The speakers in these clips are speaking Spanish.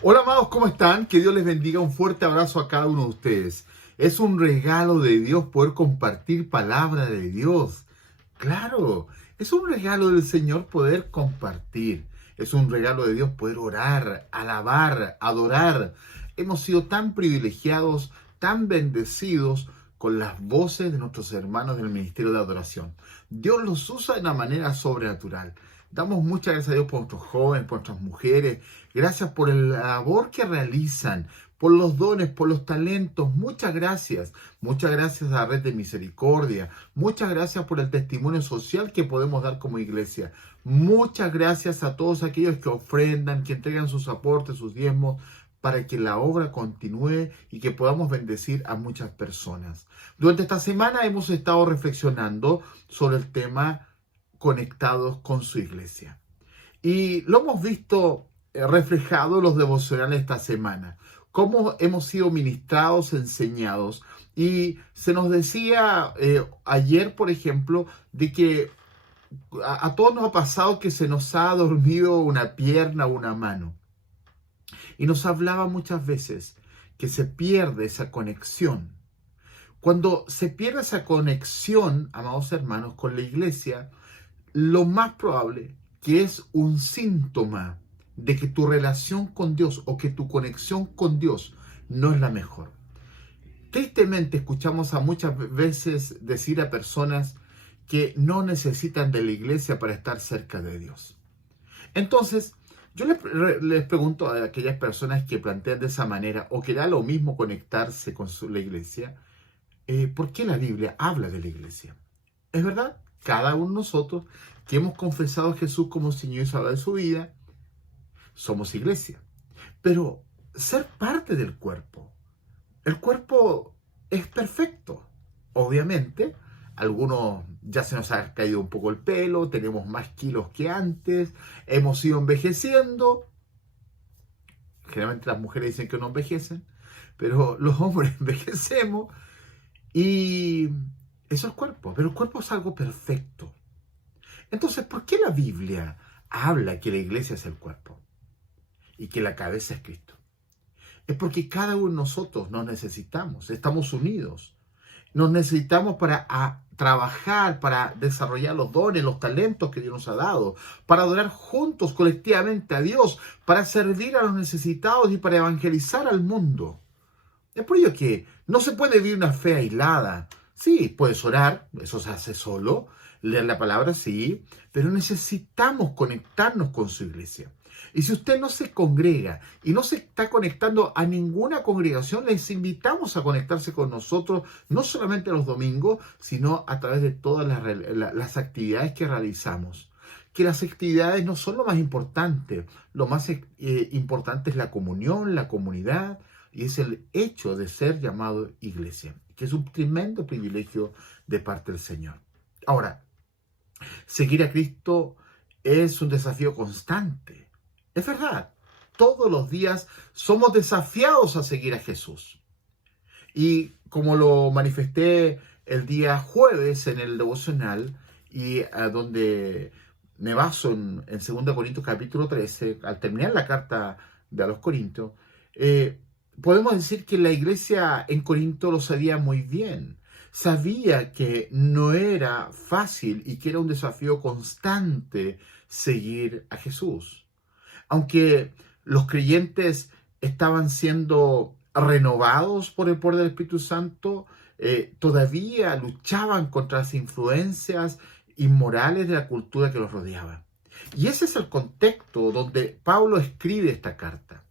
Hola amados, ¿cómo están? Que Dios les bendiga. Un fuerte abrazo a cada uno de ustedes. Es un regalo de Dios poder compartir palabra de Dios. Claro, es un regalo del Señor poder compartir. Es un regalo de Dios poder orar, alabar, adorar. Hemos sido tan privilegiados, tan bendecidos con las voces de nuestros hermanos del Ministerio de Adoración. Dios los usa de una manera sobrenatural. Damos muchas gracias a Dios por nuestros jóvenes, por nuestras mujeres. Gracias por la labor que realizan, por los dones, por los talentos. Muchas gracias. Muchas gracias a la Red de Misericordia. Muchas gracias por el testimonio social que podemos dar como iglesia. Muchas gracias a todos aquellos que ofrendan, que entregan sus aportes, sus diezmos, para que la obra continúe y que podamos bendecir a muchas personas. Durante esta semana hemos estado reflexionando sobre el tema conectados con su iglesia. Y lo hemos visto reflejado en los devocionales esta semana, cómo hemos sido ministrados, enseñados. Y se nos decía ayer, por ejemplo, de que a todos nos ha pasado que se nos ha dormido una pierna o una mano. Y nos hablaba muchas veces que se pierde esa conexión. Cuando se pierde esa conexión, amados hermanos, con la iglesia, lo más probable que es un síntoma de que tu relación con Dios o que tu conexión con Dios no es la mejor. Tristemente escuchamos a muchas veces decir a personas que no necesitan de la iglesia para estar cerca de Dios. Entonces, yo les pregunto a aquellas personas que plantean de esa manera o que da lo mismo conectarse con la iglesia, ¿por qué la Biblia habla de la iglesia? Es verdad, cada uno de nosotros que hemos confesado a Jesús como Señor y Salvador de su vida, somos iglesia. Pero ser parte del cuerpo, el cuerpo es perfecto. Obviamente, algunos ya se nos ha caído un poco el pelo, tenemos más kilos que antes, hemos ido envejeciendo. Generalmente las mujeres dicen que no envejecen, pero los hombres envejecemos y eso es el cuerpo. Pero el cuerpo es algo perfecto. Entonces, ¿por qué la Biblia habla que la iglesia es el cuerpo y que la cabeza es Cristo? Es porque cada uno de nosotros nos necesitamos, estamos unidos. Nos necesitamos para trabajar, para desarrollar los dones, los talentos que Dios nos ha dado, para adorar juntos, colectivamente a Dios, para servir a los necesitados y para evangelizar al mundo. Es por ello que no se puede vivir una fe aislada. Sí, puedes orar, eso se hace solo, leer la palabra, sí, pero necesitamos conectarnos con su iglesia. Y si usted no se congrega y no se está conectando a ninguna congregación, les invitamos a conectarse con nosotros, no solamente los domingos, sino a través de todas las actividades que realizamos. Que las actividades no son lo más importante, lo más importante es la comunión, la comunidad, y es el hecho de ser llamado iglesia, que es un tremendo privilegio de parte del Señor. Ahora, seguir a Cristo es un desafío constante. Es verdad, todos los días somos desafiados a seguir a Jesús. Y como lo manifesté el día jueves en el devocional, y donde me baso en 2 Corintios capítulo 13, al terminar la carta de a los Corintios, podemos decir que la iglesia en Corinto lo sabía muy bien. Sabía que no era fácil y que era un desafío constante seguir a Jesús. Aunque los creyentes estaban siendo renovados por el poder del Espíritu Santo, todavía luchaban contra las influencias inmorales de la cultura que los rodeaba. Y ese es el contexto donde Pablo escribe esta carta.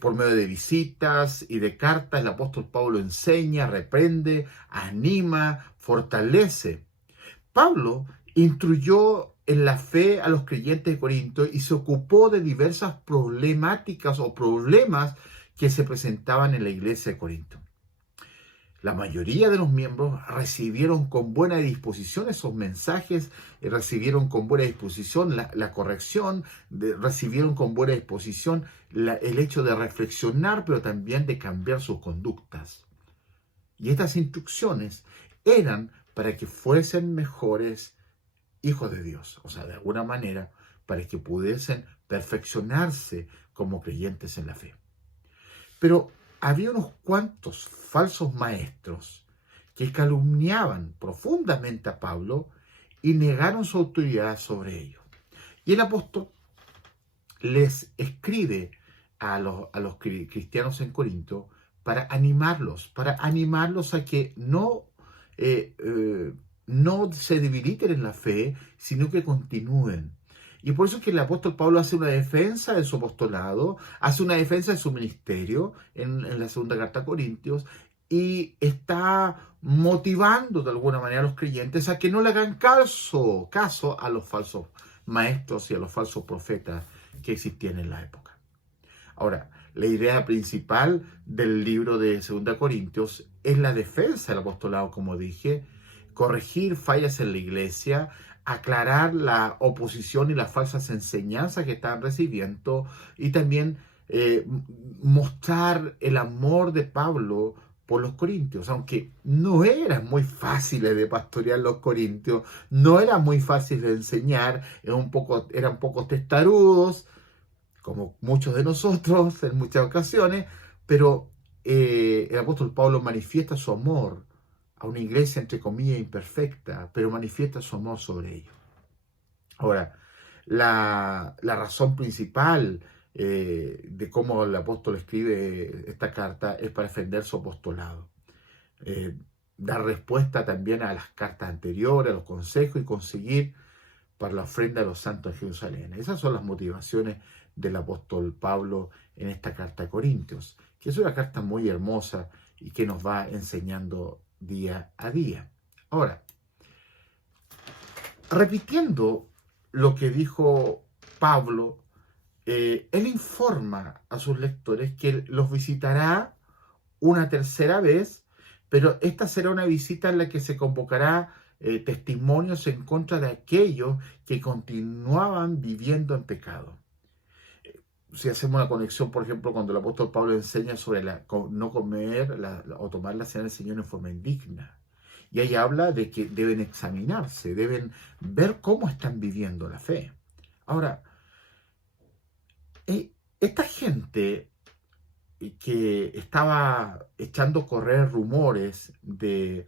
Por medio de visitas y de cartas, el apóstol Pablo enseña, reprende, anima, fortalece. Pablo instruyó en la fe a los creyentes de Corinto y se ocupó de diversas problemáticas o problemas que se presentaban en la iglesia de Corinto. La mayoría de los miembros recibieron con buena disposición esos mensajes, recibieron con buena disposición la corrección, recibieron con buena disposición el hecho de reflexionar, pero también de cambiar sus conductas. Y estas instrucciones eran para que fuesen mejores hijos de Dios, o sea, de alguna manera, para que pudiesen perfeccionarse como creyentes en la fe. Pero había unos cuantos falsos maestros que calumniaban profundamente a Pablo y negaron su autoridad sobre ellos. Y el apóstol les escribe a los cristianos en Corinto para animarlos a que no se debiliten en la fe, sino que continúen. Y por eso es que el apóstol Pablo hace una defensa de su apostolado, hace una defensa de su ministerio en la segunda carta a Corintios, y está motivando de alguna manera a los creyentes a que no le hagan caso a los falsos maestros y a los falsos profetas que existían en la época. Ahora, la idea principal del libro de 2 Corintios es la defensa del apostolado, como dije, corregir fallas en la iglesia, aclarar la oposición y las falsas enseñanzas que estaban recibiendo, y también mostrar el amor de Pablo por los corintios, aunque no eran muy fáciles de pastorear los corintios, no era muy fácil de enseñar, eran un poco testarudos, como muchos de nosotros en muchas ocasiones, pero el apóstol Pablo manifiesta su amor a una iglesia, entre comillas, imperfecta, pero manifiesta su amor sobre ellos. Ahora, la razón principal de cómo el apóstol escribe esta carta es para defender su apostolado, dar respuesta también a las cartas anteriores, a los consejos, y conseguir para la ofrenda de los santos en Jerusalén. Esas son las motivaciones del apóstol Pablo en esta carta a Corintios, que es una carta muy hermosa y que nos va enseñando día a día. Ahora, repitiendo lo que dijo Pablo, él informa a sus lectores que los visitará una tercera vez, pero esta será una visita en la que se convocará testimonios en contra de aquellos que continuaban viviendo en pecado. Si hacemos una conexión, por ejemplo, cuando el apóstol Pablo enseña sobre no comer o tomar la cena del Señor en forma indigna, y ahí habla de que deben examinarse, deben ver cómo están viviendo la fe. Ahora, esta gente que estaba echando a correr rumores de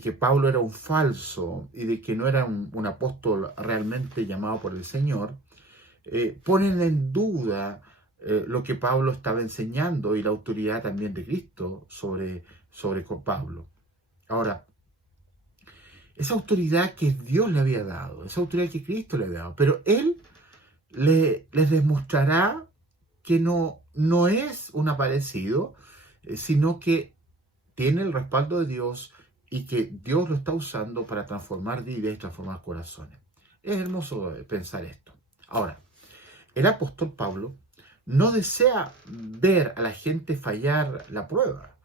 que Pablo era un falso y de que no era un apóstol realmente llamado por el Señor, ponen en duda lo que Pablo estaba enseñando y la autoridad también de Cristo sobre Pablo. Ahora, esa autoridad que Dios le había dado, esa autoridad que Cristo le había dado, pero Él les demostrará que no es un aparecido, sino que tiene el respaldo de Dios y que Dios lo está usando para transformar vidas y transformar corazones. Es hermoso pensar esto. Ahora, el apóstol Pablo no desea ver a la gente fallar la prueba.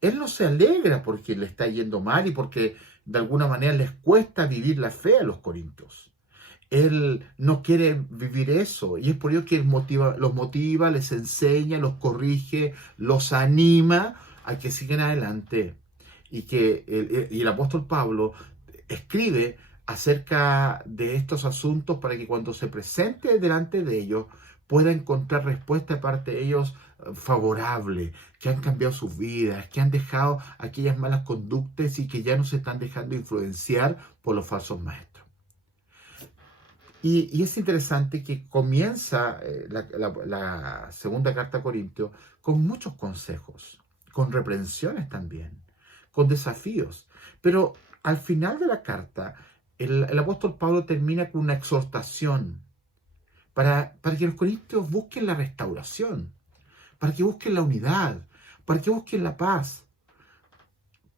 Él no se alegra porque le está yendo mal y porque de alguna manera les cuesta vivir la fe a los corintios. Él no quiere vivir eso, y es por ello que los motiva, les enseña, los corrige, los anima a que sigan adelante. Y el apóstol Pablo escribe acerca de estos asuntos para que cuando se presente delante de ellos pueda encontrar respuesta de parte de ellos favorable, que han cambiado sus vidas, que han dejado aquellas malas conductas y que ya no se están dejando influenciar por los falsos maestros. Y es interesante que comienza la segunda carta a Corintios con muchos consejos, con reprensiones también, con desafíos. Pero al final de la carta, el apóstol Pablo termina con una exhortación para que los corintios busquen la restauración, para que busquen la unidad, para que busquen la paz.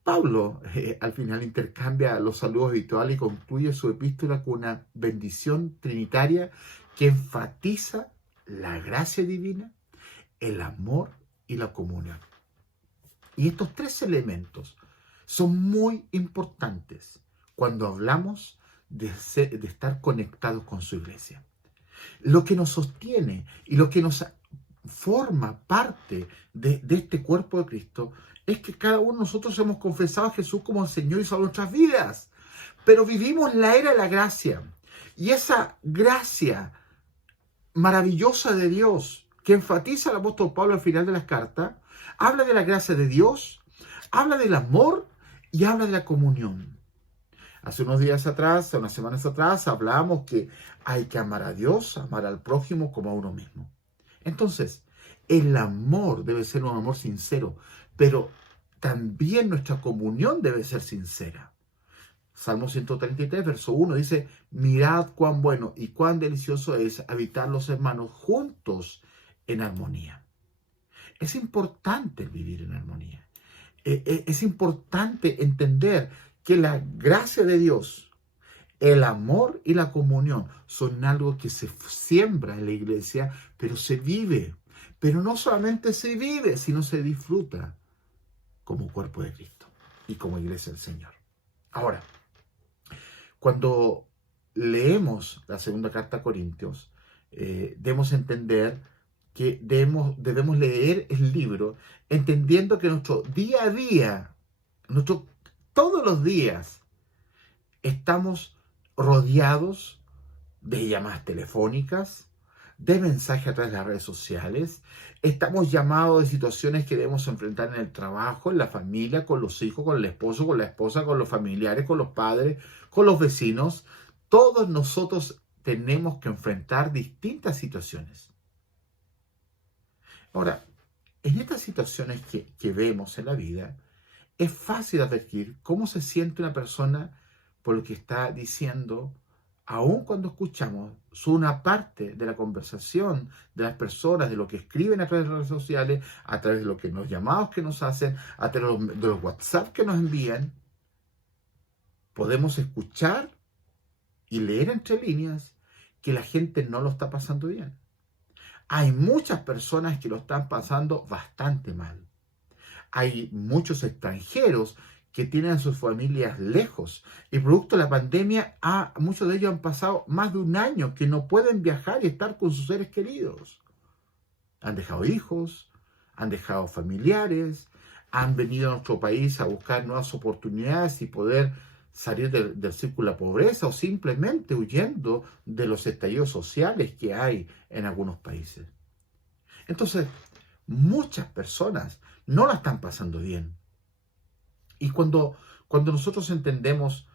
Pablo al final intercambia los saludos habituales y concluye su epístola con una bendición trinitaria que enfatiza la gracia divina, el amor y la comunión. Y estos tres elementos son muy importantes cuando hablamos de estar conectados con su iglesia. Lo que nos sostiene y lo que nos forma parte de este cuerpo de Cristo es que cada uno de nosotros hemos confesado a Jesús como el Señor y Salvador de nuestras vidas, pero vivimos la era de la gracia, y esa gracia maravillosa de Dios que enfatiza el apóstol Pablo al final de las cartas, habla de la gracia de Dios, habla del amor y habla de la comunión. Hace unos días atrás, unas semanas atrás, hablábamos que hay que amar a Dios, amar al prójimo como a uno mismo. Entonces, el amor debe ser un amor sincero, pero también nuestra comunión debe ser sincera. Salmo 133, verso 1 dice, mirad cuán bueno y cuán delicioso es habitar los hermanos juntos en armonía. Es importante vivir en armonía. Es importante entender que la gracia de Dios, el amor y la comunión son algo que se siembra en la iglesia, pero se vive. Pero no solamente se vive, sino se disfruta como cuerpo de Cristo y como iglesia del Señor. Ahora, cuando leemos la segunda carta a Corintios, debemos entender que debemos leer el libro entendiendo que nuestro día a día, todos los días, estamos rodeados de llamadas telefónicas, de mensajes a través de las redes sociales. Estamos llamados de situaciones que debemos enfrentar en el trabajo, en la familia, con los hijos, con el esposo, con la esposa, con los familiares, con los padres, con los vecinos. Todos nosotros tenemos que enfrentar distintas situaciones. Ahora, en estas situaciones que vemos en la vida, es fácil advertir cómo se siente una persona por lo que está diciendo, aun cuando escuchamos una parte de la conversación de las personas, de lo que escriben a través de las redes sociales, a través de los llamados que nos hacen, a través de los WhatsApp que nos envían, podemos escuchar y leer entre líneas que la gente no lo está pasando bien. Hay muchas personas que lo están pasando bastante mal. Hay muchos extranjeros que tienen a sus familias lejos. Y producto de la pandemia, muchos de ellos han pasado más de un año que no pueden viajar y estar con sus seres queridos. Han dejado hijos, han dejado familiares, han venido a nuestro país a buscar nuevas oportunidades y poder salir del círculo de la pobreza o simplemente huyendo de los estallidos sociales que hay en algunos países. Entonces, muchas personas no la están pasando bien. Y cuando nosotros entendamos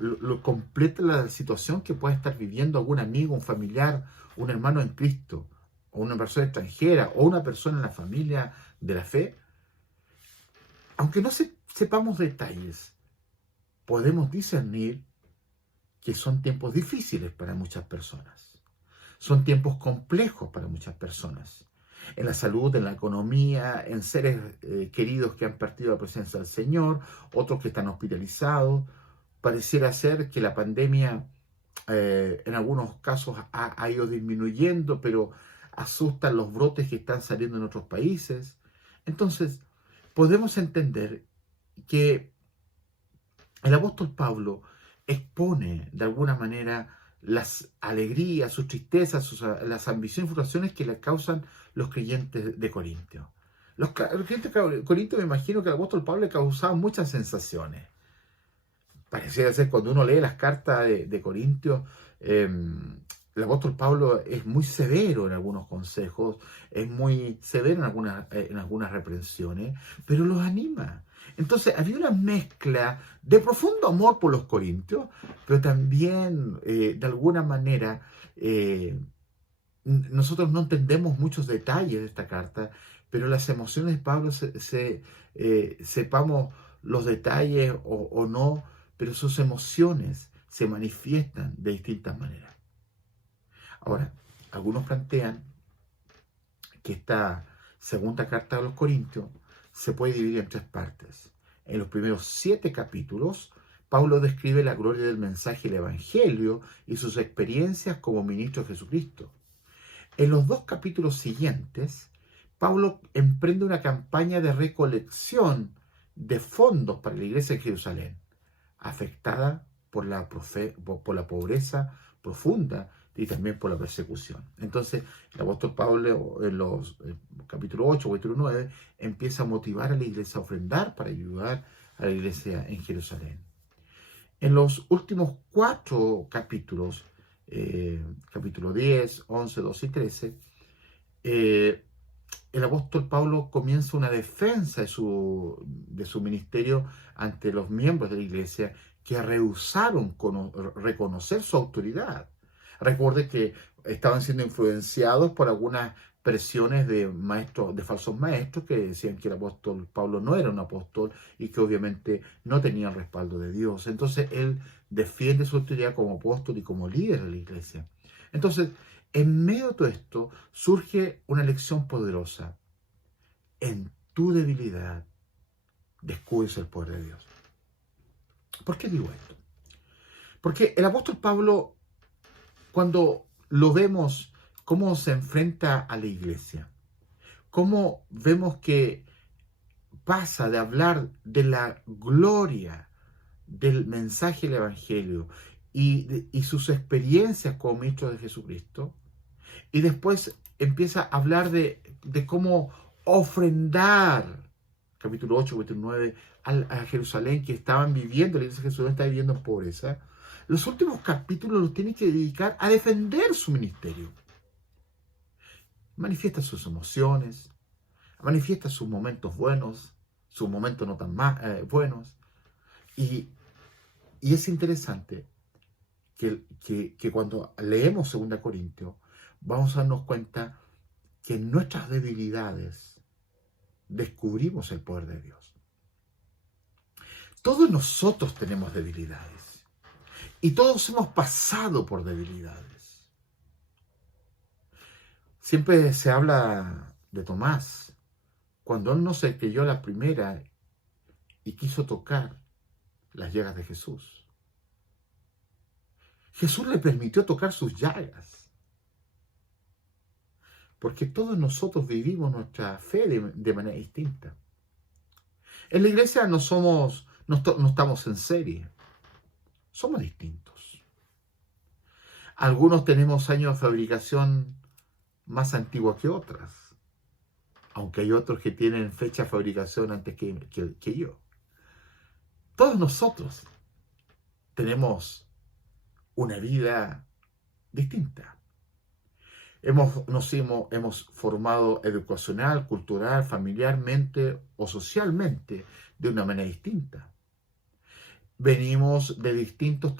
lo completa la situación que puede estar viviendo algún amigo, un familiar, un hermano en Cristo, o una persona extranjera, o una persona en la familia de la fe, aunque no sepamos detalles, podemos discernir que son tiempos difíciles para muchas personas. Son tiempos complejos para muchas personas. En la salud, en la economía, en seres queridos que han partido la presencia del Señor, otros que están hospitalizados. Pareciera ser que la pandemia en algunos casos ha ido disminuyendo, pero asustan los brotes que están saliendo en otros países. Entonces, podemos entender que el apóstol Pablo expone de alguna manera las alegrías, sus tristezas, las ambiciones y frustraciones que le causan los creyentes de Corintio. Los creyentes de Corintio, me imagino que al apóstol Pablo le causaban muchas sensaciones. Pareciera ser cuando uno lee las cartas de Corintio, el apóstol Pablo es muy severo en algunos consejos, es muy severo en algunas reprensiones, pero los anima. Entonces había una mezcla de profundo amor por los corintios, pero también de alguna manera nosotros no entendemos muchos detalles de esta carta, pero las emociones de Pablo, sepamos los detalles o no, pero sus emociones se manifiestan de distintas maneras. Ahora, algunos plantean que esta segunda carta de los Corintios se puede dividir en tres partes. En los primeros 7 capítulos, Pablo describe la gloria del mensaje del Evangelio y sus experiencias como ministro de Jesucristo. En los 2 capítulos siguientes, Pablo emprende una campaña de recolección de fondos para la iglesia en Jerusalén, afectada por la pobreza profunda y también por la persecución. Entonces, el apóstol Pablo en los capítulo 8, capítulo 9, empieza a motivar a la iglesia a ofrendar para ayudar a la iglesia en Jerusalén. En los últimos 4 capítulos, capítulo 10, 11, 12 y 13, eh, el apóstol Pablo comienza una defensa de su ministerio ante los miembros de la iglesia que rehusaron reconocer su autoridad. Recuerde que estaban siendo influenciados por algunas presiones de maestros, de falsos maestros que decían que el apóstol Pablo no era un apóstol y que obviamente no tenía el respaldo de Dios. Entonces él defiende su autoridad como apóstol y como líder de la iglesia. Entonces, en medio de todo esto surge una lección poderosa. En tu debilidad descubres el poder de Dios. ¿Por qué digo esto? Porque el apóstol Pablo, cuando lo vemos cómo se enfrenta a la iglesia, cómo vemos que pasa de hablar de la gloria del mensaje del Evangelio y sus experiencias como ministro de Jesucristo, y después empieza a hablar de cómo ofrendar, capítulo 8, capítulo 9, a Jerusalén, que estaban viviendo, la iglesia de Jerusalén está viviendo en pobreza. Los últimos capítulos los tiene que dedicar a defender su ministerio. Manifiesta sus emociones, manifiesta sus momentos buenos, sus momentos no tan buenos. Y es interesante que cuando leemos 2 Corintios, vamos a darnos cuenta que en nuestras debilidades descubrimos el poder de Dios. Todos nosotros tenemos debilidades y todos hemos pasado por debilidades. Siempre se habla de Tomás, cuando él no se creyó a la primera y quiso tocar las llagas de Jesús. Jesús le permitió tocar sus llagas, porque todos nosotros vivimos nuestra fe de manera distinta. En la iglesia no estamos en serie, somos distintos. Algunos tenemos años de fabricación más antiguos que otras, aunque hay otros que tienen fecha de fabricación antes que yo. Todos nosotros tenemos una vida distinta. Hemos formado educacional, cultural, familiarmente o socialmente de una manera distinta. Venimos de distintos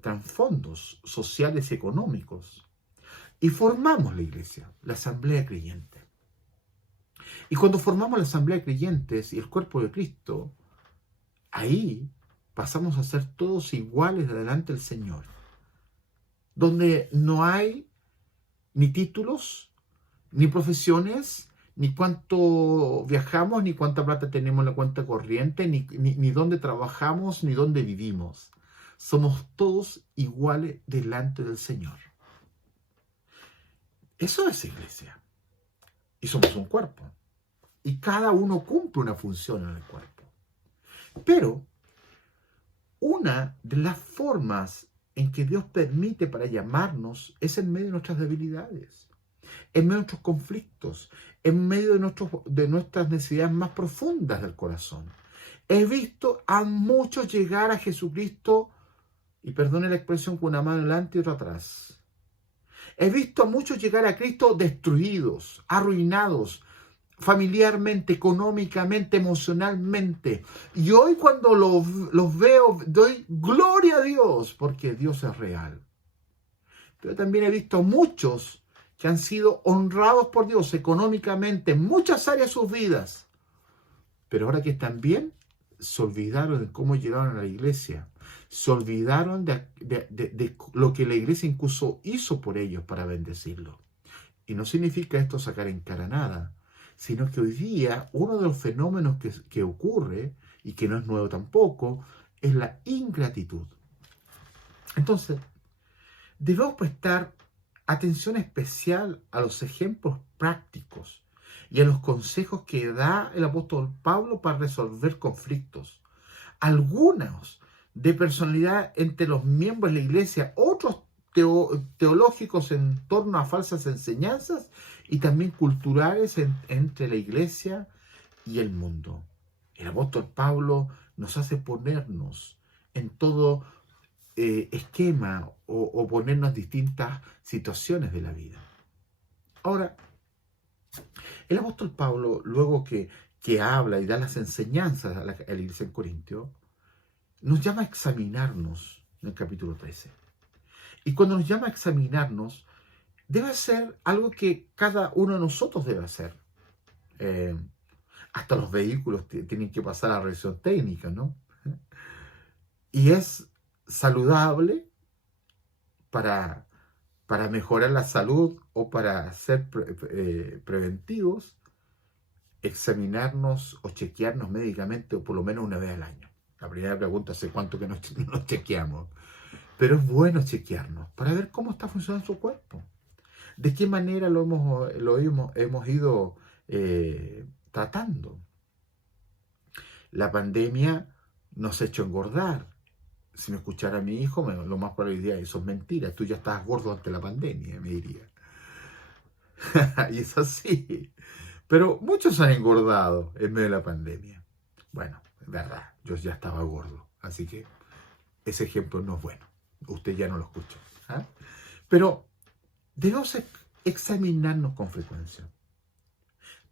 trasfondos sociales y económicos y formamos la iglesia, la asamblea creyente. Y cuando formamos la asamblea de creyentes y el cuerpo de Cristo, ahí pasamos a ser todos iguales delante del Señor, donde no hay ni títulos, ni profesiones, ni cuánto viajamos, ni cuánta plata tenemos en la cuenta corriente, ni dónde trabajamos, ni dónde vivimos. Somos todos iguales delante del Señor. Eso es iglesia. Y somos un cuerpo. Y cada uno cumple una función en el cuerpo. Pero una de las formas en que Dios permite para llamarnos es en medio de nuestras debilidades, en medio de nuestros conflictos, en medio de nuestras necesidades más profundas del corazón. He visto a muchos llegar a Jesucristo, y perdone la expresión, con una mano delante y otra atrás. He visto a muchos llegar a Cristo destruidos, arruinados, familiarmente, económicamente, emocionalmente. Y hoy cuando los veo, doy gloria a Dios, porque Dios es real. Pero también he visto a muchos que han sido honrados por Dios económicamente en muchas áreas de sus vidas. Pero ahora que están bien, se olvidaron de cómo llegaron a la iglesia. Se olvidaron de lo que la iglesia incluso hizo por ellos para bendecirlos. Y no significa esto sacar en cara nada, sino que hoy día uno de los fenómenos que ocurre, y que no es nuevo tampoco, es la ingratitud. Entonces, debemos prestar atención especial a los ejemplos prácticos y a los consejos que da el apóstol Pablo para resolver conflictos. Algunos de personalidad entre los miembros de la iglesia, otros teológicos en torno a falsas enseñanzas y también culturales entre la iglesia y el mundo. El apóstol Pablo nos hace ponernos en todo esquema o ponernos distintas situaciones de la vida. Ahora, el apóstol Pablo, luego que habla y da las enseñanzas a la iglesia en Corintio, nos llama a examinarnos en el capítulo 13. Y cuando nos llama a examinarnos, debe ser algo que cada uno de nosotros debe hacer. Hasta los vehículos tienen que pasar a la revisión técnica, ¿no? Y es saludable para mejorar la salud o para ser preventivos, examinarnos o chequearnos médicamente o por lo menos una vez al año. La primera pregunta es cuánto que nos chequeamos. Pero es bueno chequearnos para ver cómo está funcionando su cuerpo. De qué manera lo hemos ido tratando. La pandemia nos ha hecho engordar. Si me escuchara mi hijo, lo más probable diría, eso es mentira, tú ya estabas gordo ante la pandemia, me diría. Y es así. Pero muchos han engordado en medio de la pandemia. Bueno, es verdad, yo ya estaba gordo, así que ese ejemplo no es bueno. Usted ya no lo escucha. ¿Ah? Pero debemos examinarnos con frecuencia.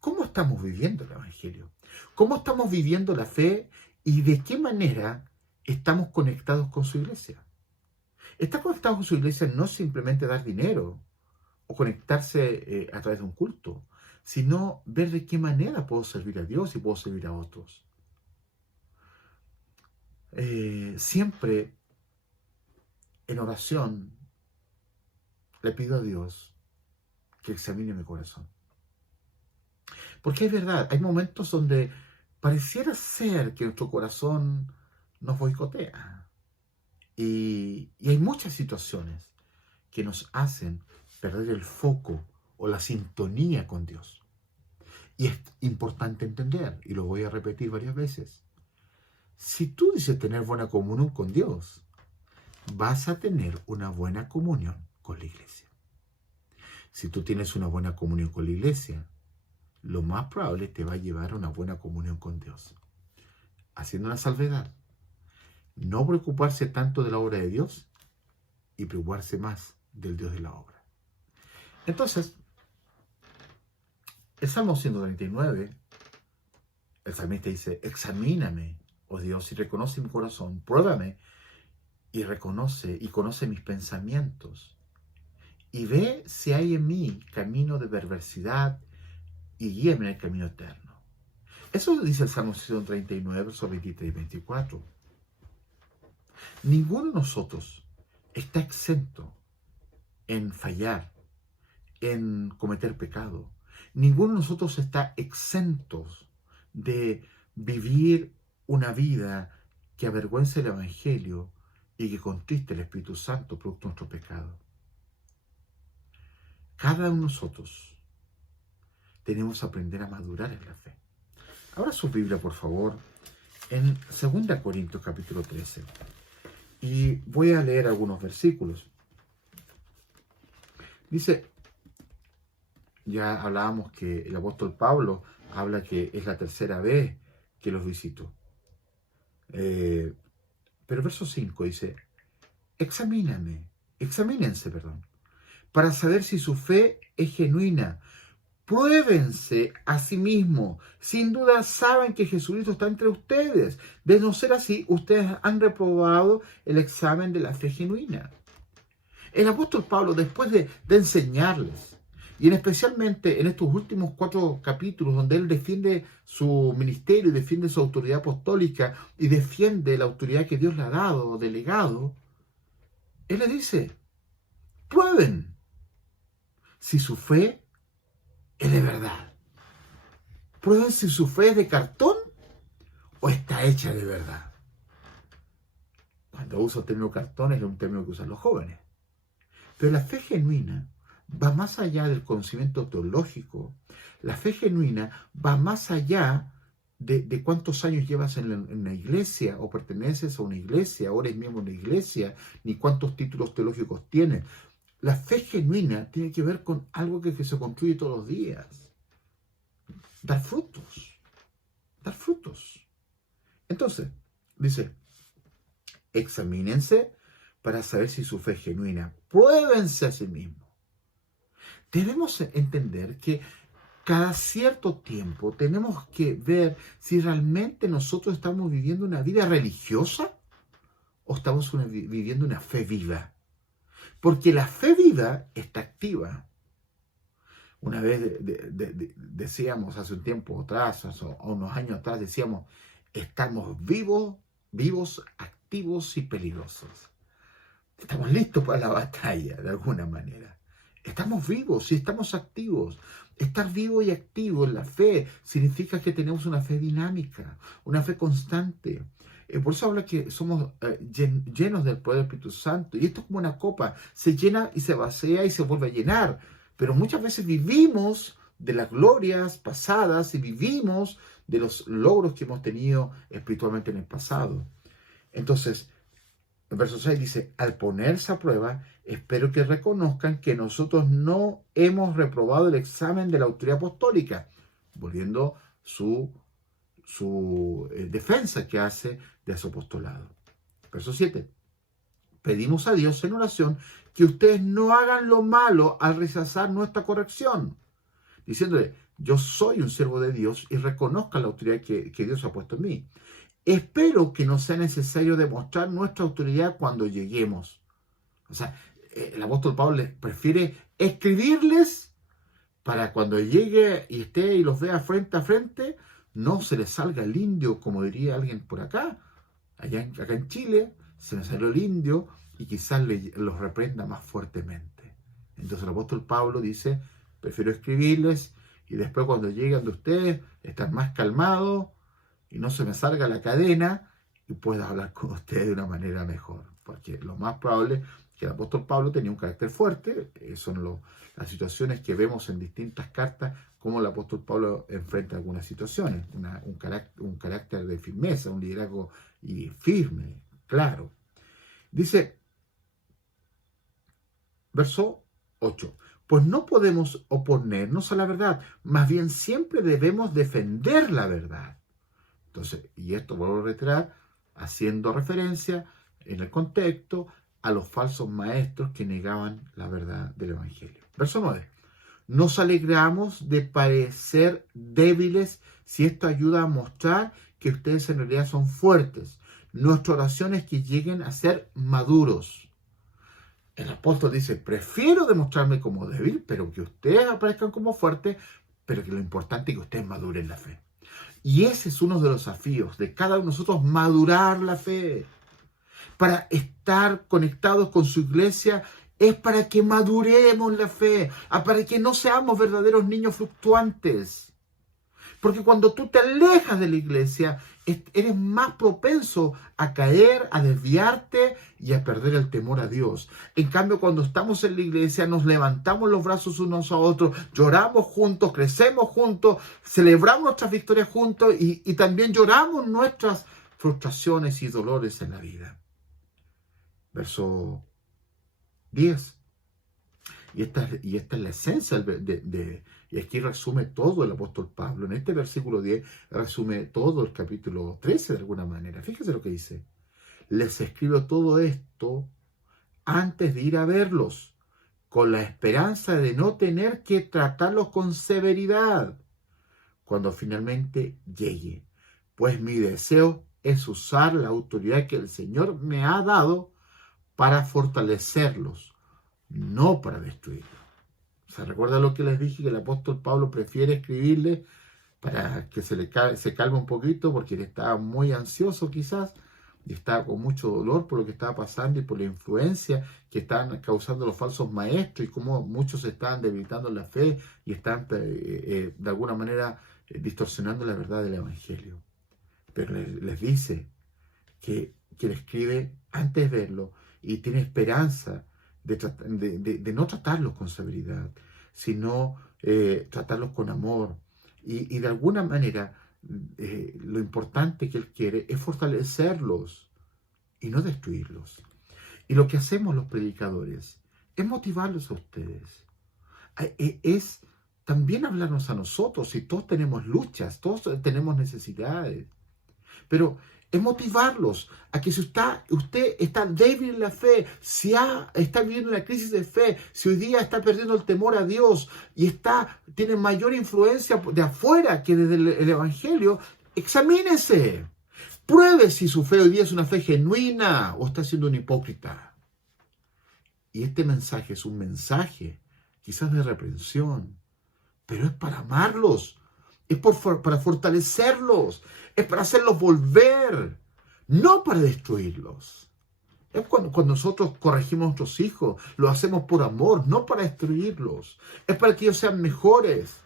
¿Cómo estamos viviendo el Evangelio? ¿Cómo estamos viviendo la fe y de qué manera estamos conectados con su iglesia? Estar conectados con su iglesia no es simplemente dar dinero o conectarse a través de un culto, sino ver de qué manera puedo servir a Dios y puedo servir a otros. Siempre en oración le pido a Dios que examine mi corazón. Porque es verdad, hay momentos donde pareciera ser que nuestro corazón nos boicotea. Y hay muchas situaciones que nos hacen perder el foco o la sintonía con Dios. Y es importante entender, y lo voy a repetir varias veces, si tú dices tener buena comunión con Dios, vas a tener una buena comunión con la iglesia. Si tú tienes una buena comunión con la iglesia, lo más probable te va a llevar a una buena comunión con Dios. Haciendo una salvedad, no preocuparse tanto de la obra de Dios y preocuparse más del Dios de la obra. Entonces, el Salmo 139, el salmista dice, examíname, oh Dios, y reconoce mi corazón, pruébame y conoce mis pensamientos, y ve si hay en mí camino de perversidad y guíame en el camino eterno. Eso dice el Salmo 139, versos 23 y 24. Ninguno de nosotros está exento en fallar, en cometer pecado. Ninguno de nosotros está exento de vivir una vida que avergüence el Evangelio y que contriste el Espíritu Santo producto de nuestro pecado. Cada uno de nosotros tenemos que aprender a madurar en la fe. Ahora su Biblia, por favor, en 2 Corintios capítulo 13. Y voy a leer algunos versículos. Dice, ya hablábamos que el apóstol Pablo habla que es la tercera vez que los visitó. Pero el verso 5 dice, examínense, para saber si su fe es genuina. Pruébense a sí mismos. Sin duda saben que Jesucristo está entre ustedes. De no ser así, ustedes han reprobado el examen de la fe genuina. El apóstol Pablo, después de enseñarles, y especialmente en estos últimos 4 capítulos, donde él defiende su ministerio, defiende su autoridad apostólica y defiende la autoridad que Dios le ha dado, delegado, él le dice, prueben si su fe es de verdad. Prueben si su fe es de cartón o está hecha de verdad. Cuando uso el término cartón es un término que usan los jóvenes. Pero la fe genuina va más allá del conocimiento teológico. La fe genuina va más allá de cuántos años llevas en una iglesia o perteneces a una iglesia, o eres miembro de una iglesia, ni cuántos títulos teológicos tienes. La fe genuina tiene que ver con algo que se construye todos los días. Dar frutos. Dar frutos. Entonces, dice, examínense para saber si su fe es genuina. Pruébense a sí mismos. Debemos entender que cada cierto tiempo tenemos que ver si realmente nosotros estamos viviendo una vida religiosa o estamos viviendo una fe viva. Porque la fe viva está activa. Una vez decíamos hace un tiempo atrás, o unos años atrás, decíamos, estamos vivos, activos y peligrosos. Estamos listos para la batalla, de alguna manera. Estamos vivos y estamos activos. Estar vivo y activo en la fe significa que tenemos una fe dinámica, una fe constante. Por eso habla que somos llenos del poder del Espíritu Santo. Y esto es como una copa. Se llena y se vacía y se vuelve a llenar. Pero muchas veces vivimos de las glorias pasadas y vivimos de los logros que hemos tenido espiritualmente en el pasado. Entonces, el verso 6 dice, al ponerse a prueba, espero que reconozcan que nosotros no hemos reprobado el examen de la autoridad apostólica, volviendo su defensa que hace de su apostolado. Verso 7. Pedimos a Dios en oración que ustedes no hagan lo malo al rechazar nuestra corrección, diciéndole, yo soy un siervo de Dios y reconozcan la autoridad que Dios ha puesto en mí. Espero que no sea necesario demostrar nuestra autoridad cuando lleguemos. O sea, el apóstol Pablo prefiere escribirles para cuando llegue y esté y los vea frente a frente, no se les salga el indio, como diría alguien por acá. Acá en Chile se les salió el indio y quizás los reprenda más fuertemente. Entonces el apóstol Pablo dice, prefiero escribirles y después cuando lleguen de ustedes, estar más calmados y no se me salga la cadena y pueda hablar con ustedes de una manera mejor. Porque lo más probable es que el apóstol Pablo tenía un carácter fuerte. Son las situaciones que vemos en distintas cartas, como el apóstol Pablo enfrenta algunas situaciones. Un carácter de firmeza, un liderazgo firme, claro. Dice, verso 8. Pues no podemos oponernos a la verdad, más bien siempre debemos defender la verdad. Entonces, y esto vuelvo a reiterar, haciendo referencia en el contexto a los falsos maestros que negaban la verdad del Evangelio. Verso 9. Nos alegramos de parecer débiles si esto ayuda a mostrar que ustedes en realidad son fuertes. Nuestra oración es que lleguen a ser maduros. El apóstol dice, prefiero demostrarme como débil, pero que ustedes aparezcan como fuertes, pero que lo importante es que ustedes maduren la fe. Y ese es uno de los desafíos de cada uno de nosotros, madurar la fe. Para estar conectados con su iglesia es para que maduremos la fe, para que no seamos verdaderos niños fluctuantes. Porque cuando tú te alejas de la iglesia, eres más propenso a caer, a desviarte y a perder el temor a Dios. En cambio, cuando estamos en la iglesia, nos levantamos los brazos unos a otros, lloramos juntos, crecemos juntos, celebramos nuestras victorias juntos y también lloramos nuestras frustraciones y dolores en la vida. Verso 10. Y esta es la esencia y aquí resume todo el apóstol Pablo. En este versículo 10 resume todo el capítulo 13 de alguna manera. Fíjense lo que dice. Les escribo todo esto antes de ir a verlos, con la esperanza de no tener que tratarlos con severidad cuando finalmente llegue. Pues mi deseo es usar la autoridad que el Señor me ha dado para fortalecerlos, no para destruirlos. ¿Se recuerda lo que les dije? Que el apóstol Pablo prefiere escribirle para que se calme un poquito, porque él estaba muy ansioso quizás, y estaba con mucho dolor por lo que estaba pasando y por la influencia que estaban causando los falsos maestros y cómo muchos estaban debilitando la fe y están de alguna manera distorsionando la verdad del Evangelio. Pero les dice que le escribe antes de verlo y tiene esperanza de no tratarlos con severidad, sino tratarlos con amor. Y de alguna manera lo importante que él quiere es fortalecerlos y no destruirlos. Y lo que hacemos los predicadores es motivarlos a ustedes. Es también hablarnos a nosotros, y todos tenemos luchas, todos tenemos necesidades. Pero Es motivarlos a que si usted está débil en la fe, si está viviendo una crisis de fe, si hoy día está perdiendo el temor a Dios y tiene mayor influencia de afuera que desde el Evangelio, examínese. Pruebe si su fe hoy día es una fe genuina o está siendo un hipócrita. Y este mensaje es un mensaje quizás de reprensión, pero es para amarlos, es para fortalecerlos, es para hacerlos volver, no para destruirlos. Es cuando nosotros corregimos a nuestros hijos, lo hacemos por amor, no para destruirlos. Es para que ellos sean mejores.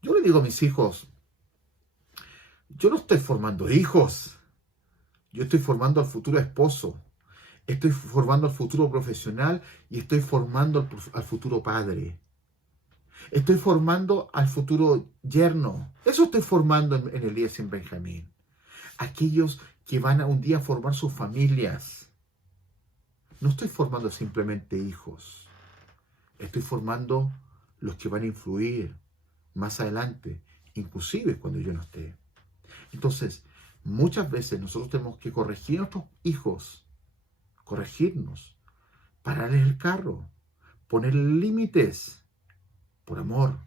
Yo le digo a mis hijos, yo no estoy formando hijos, yo estoy formando al futuro esposo, estoy formando al futuro profesional y estoy formando al futuro padre. Estoy formando al futuro yerno. Eso estoy formando en el día sin Benjamín. Aquellos que van a un día formar sus familias. No estoy formando simplemente hijos. Estoy formando los que van a influir más adelante, inclusive cuando yo no esté. Entonces, muchas veces nosotros tenemos que corregir a nuestros hijos, corregirnos, pararles el carro, ponerles límites, por amor,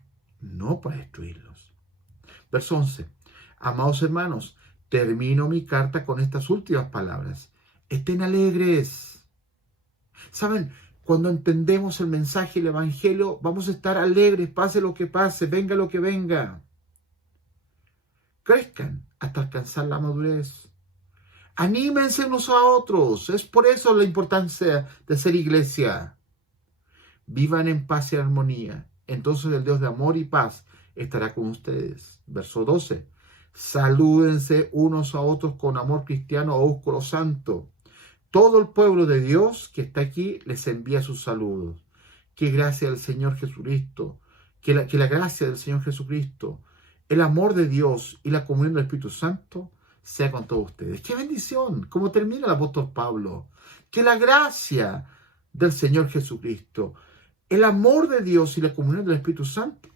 no para destruirlos. Verso 11. Amados hermanos, termino mi carta con estas últimas palabras. Estén alegres. ¿Saben? Cuando entendemos el mensaje del Evangelio, vamos a estar alegres, pase lo que pase, venga lo que venga. Crezcan hasta alcanzar la madurez. Anímense unos a otros. Es por eso la importancia de ser iglesia. Vivan en paz y armonía. Entonces el Dios de amor y paz estará con ustedes. Verso 12. Salúdense unos a otros con amor cristiano ósculo santo. Todo el pueblo de Dios que está aquí les envía sus saludos. Que gracia del Señor Jesucristo, que la gracia del Señor Jesucristo, el amor de Dios y la comunión del Espíritu Santo sea con todos ustedes. ¡Qué bendición! Como termina el apóstol Pablo. Que la gracia del Señor Jesucristo, el amor de Dios y la comunión del Espíritu Santo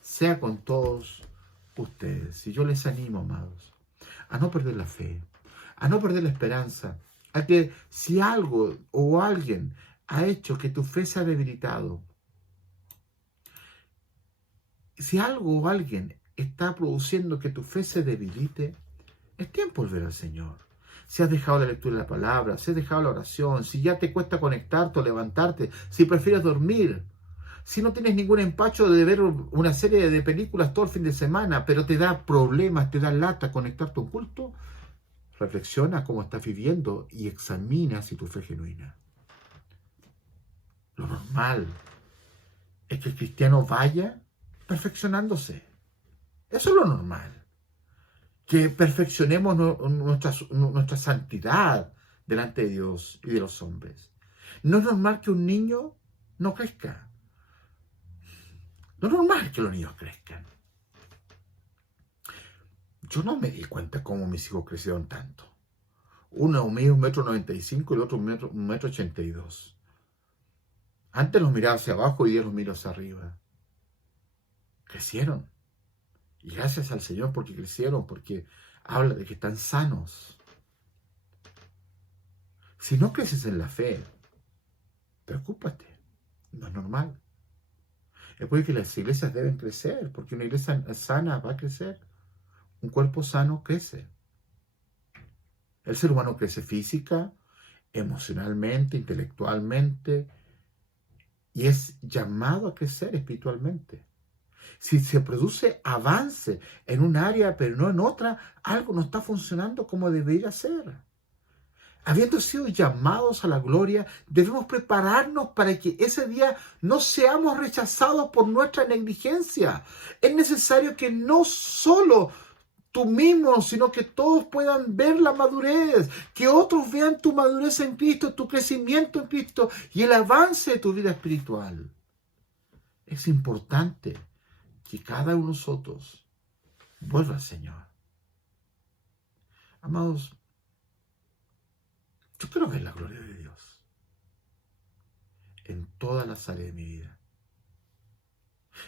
sea con todos ustedes. Y yo les animo, amados, a no perder la fe, a no perder la esperanza, a que si algo o alguien ha hecho que tu fe se ha debilitado, si algo o alguien está produciendo que tu fe se debilite, es tiempo de volver al Señor. Si has dejado la lectura de la palabra, si has dejado la oración, si ya te cuesta conectarte o levantarte, si prefieres dormir, si no tienes ningún empacho de ver una serie de películas todo el fin de semana, pero te da problemas, te da lata conectarte a un culto, reflexiona cómo estás viviendo y examina si tu fe es genuina. Lo normal es que el cristiano vaya perfeccionándose. Eso es lo normal. Que perfeccionemos nuestra santidad delante de Dios y de los hombres. No es normal que un niño no crezca. No es normal que los niños crezcan. Yo no me di cuenta cómo mis hijos crecieron tanto. Uno mide 1,95 m y el otro 1,82 m. Antes los miraba hacia abajo y hoy día los miro hacia arriba. Crecieron. Y gracias al Señor porque crecieron, porque habla de que están sanos. Si no creces en la fe, preocúpate. No es normal. Es porque las iglesias deben crecer, porque una iglesia sana va a crecer. Un cuerpo sano crece. El ser humano crece física, emocionalmente, intelectualmente, y es llamado a crecer espiritualmente. Si se produce avance en un área pero no en otra, algo no está funcionando como debería ser. Habiendo sido llamados a la gloria, debemos prepararnos para que ese día no seamos rechazados por nuestra negligencia. Es necesario que no solo tú mismo, sino que todos puedan ver la madurez, que otros vean tu madurez en Cristo, tu crecimiento en Cristo y el avance de tu vida espiritual. Es importante que cada uno de nosotros vuelva al Señor. Amados, yo quiero ver la gloria de Dios en todas las áreas de mi vida.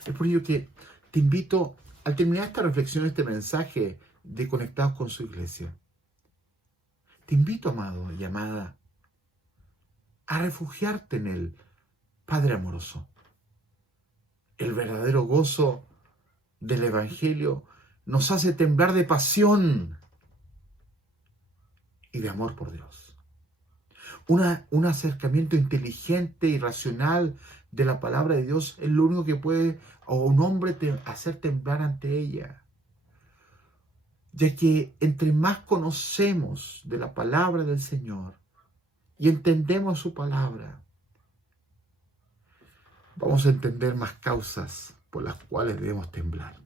Es por ello que te invito, al terminar esta reflexión, este mensaje de Conectados con su Iglesia, Te invito, amado y amada, a refugiarte en el Padre amoroso. El verdadero gozo del Evangelio nos hace temblar de pasión y de amor por Dios. Un acercamiento inteligente y racional de la palabra de Dios es lo único que puede a un hombre hacer temblar ante ella. Ya que entre más conocemos de la palabra del Señor y entendemos su palabra, vamos a entender más causas por las cuales debemos temblar.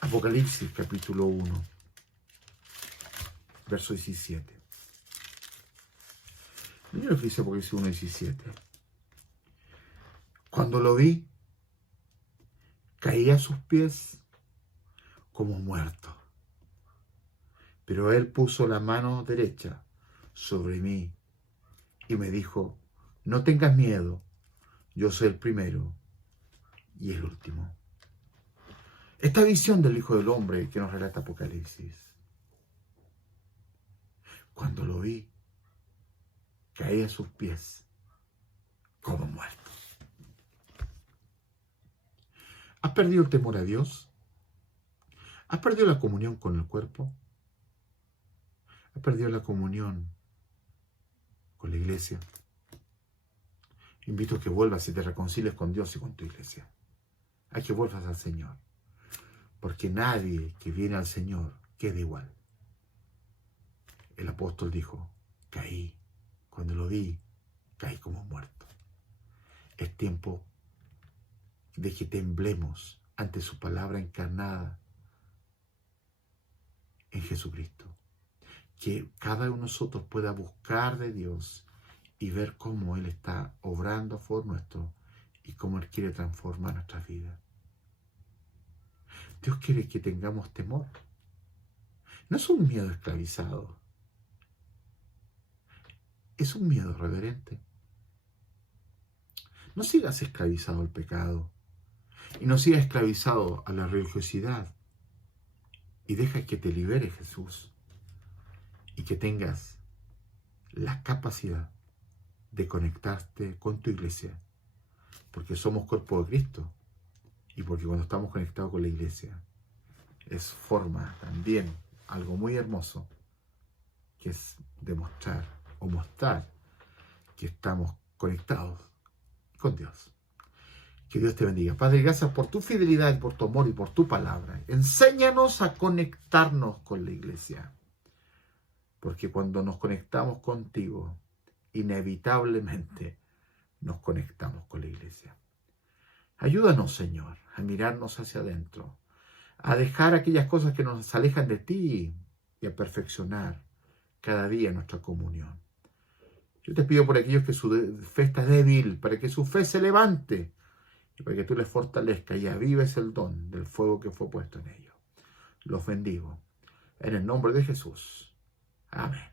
Apocalipsis capítulo 1, verso 17. Mira lo que dice Apocalipsis 1, 17. Cuando lo vi, caí a sus pies como muerto. Pero él puso la mano derecha sobre mí y me dijo: no tengas miedo, yo soy el primero y el último. Esta visión del Hijo del Hombre que nos relata Apocalipsis. Cuando lo vi, caí a sus pies como muerto. ¿Has perdido el temor a Dios? ¿Has perdido la comunión con el cuerpo? ¿Has perdido la comunión con la iglesia? Invito a que vuelvas y te reconcilies con Dios y con tu iglesia. A que vuelvas al Señor. Porque nadie que viene al Señor queda igual. El apóstol dijo: caí. Cuando lo vi, caí como muerto. Es tiempo de que temblemos ante su palabra encarnada en Jesucristo. Que cada uno de nosotros pueda buscar de Dios y ver cómo Él está obrando a favor nuestro y cómo Él quiere transformar nuestras vidas. Dios quiere que tengamos temor. No es un miedo esclavizado. Es un miedo reverente. No sigas esclavizado al pecado y no sigas esclavizado a la religiosidad. Y deja que te libere Jesús y que tengas la capacidad de conectarte con tu iglesia, porque somos cuerpo de Cristo y porque cuando estamos conectados con la iglesia forma también algo muy hermoso, que es demostrar o mostrar que estamos conectados con Dios. Que Dios te bendiga. Padre, gracias por tu fidelidad, por tu amor y por tu palabra. Enséñanos a conectarnos con la iglesia, porque cuando nos conectamos contigo, inevitablemente nos conectamos con la iglesia. Ayúdanos, Señor, a mirarnos hacia adentro, a dejar aquellas cosas que nos alejan de ti y a perfeccionar cada día nuestra comunión. Yo te pido por aquellos que su fe está débil, para que su fe se levante y para que tú les fortalezcas y avives el don del fuego que fue puesto en ellos. Los bendigo en el nombre de Jesús. Amén.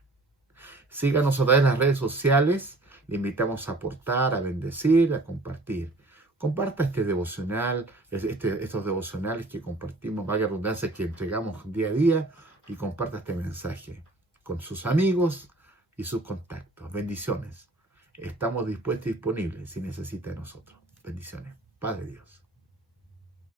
Síganos a través de las redes sociales. Le invitamos a aportar, a bendecir, a compartir. Comparta este devocional, estos devocionales que compartimos, valga redundancia, que entregamos día a día, y comparta este mensaje con sus amigos y sus contactos. Bendiciones. Estamos dispuestos y disponibles si necesita de nosotros. Bendiciones. Padre Dios.